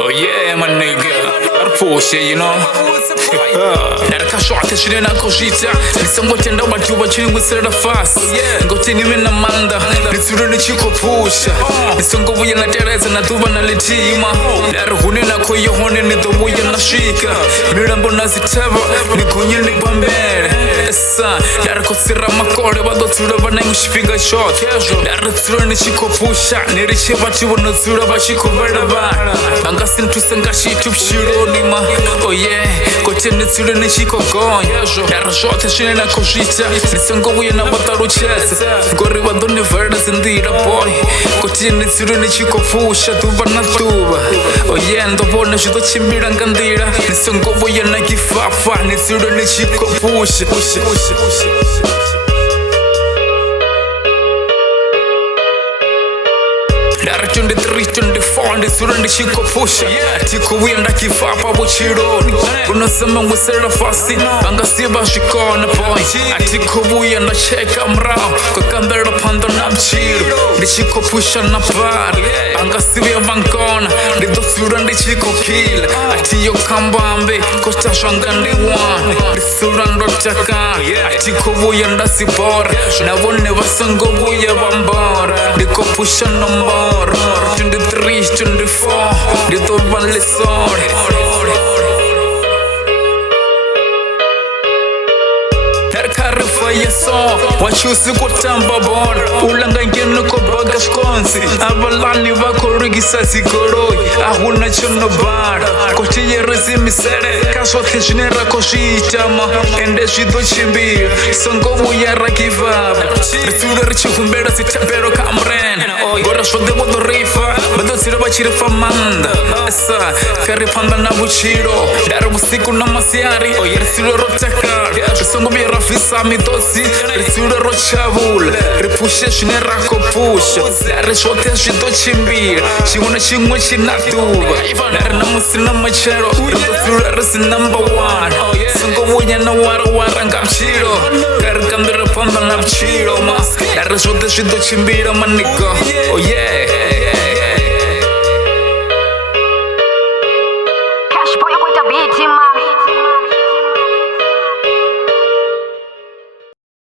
Oh yeah, my nigga, Arpusha, you know. Narakashwate shine nakoshita nisongote ndaba tuba chini ngusera fast ngote niwe na manda nitsuru nichikopusha nisongobuye na tereza na tuba na letima narhune nako yohone nidobuye na shika mirambo nazitaba nikunye ni bambere esa narakosira makore badotura banangushipinga shot naratsuru nichikopusha niricheba tibona tsura bashikobera ba bangasin tusengashi tupshiro nima oh yeah kote nitsuru nichikogonya narashote shine nakoshita nisongobuye na bataruchesa ngori badone verdes ndira boy kote nitsuru nichikopusha tuba na tuba oh yeah ndobona shito chimbira ngandira nisongobuye na kifafa nitsuru nichikopusha Dara 23-24 ndisura ndichikopusha tikubuye ndakifapa buchironi unasema ngusera fasi bangasiba shikona boy atikubuye ndacheka mrao kakandera panda na mchiro ndichikopusha na pari bangasibe bangona ndidosura ndichikokila atiyo kambambe kostashanga ndiwane ndisura ndotaka atikubuye ndasibora nabone basangobuye bambora ndikopusha nombora 23, 24, de todo vale sol. Fire song, what you see what tamba bon, ulanga ngeno ko bagas konsi, abalani vako rigisa sigoroi, ahuna chono bar, kotiye rezimi sere, kaso tishnera koshitama, ende shido chimbi, songo buya rakivab, retuda richi kumbera sitapero kamren, gora shode bodo rifa, bado siraba chirifa manda, esa, karipanda na buchiro, daro busiku na masiari, oyer siro rotakar, songo buya rafisa mitosi, risura rochavula, ripushe shine rakopusha, dareshote shito chimbira, shinguna shingwa chinatuba, darna musina machero, risura risi number 1, songo buya na wara ngapchiro, karikandira panda ngapchiro ma, dareshote shito chimbira maniga, oh yeah,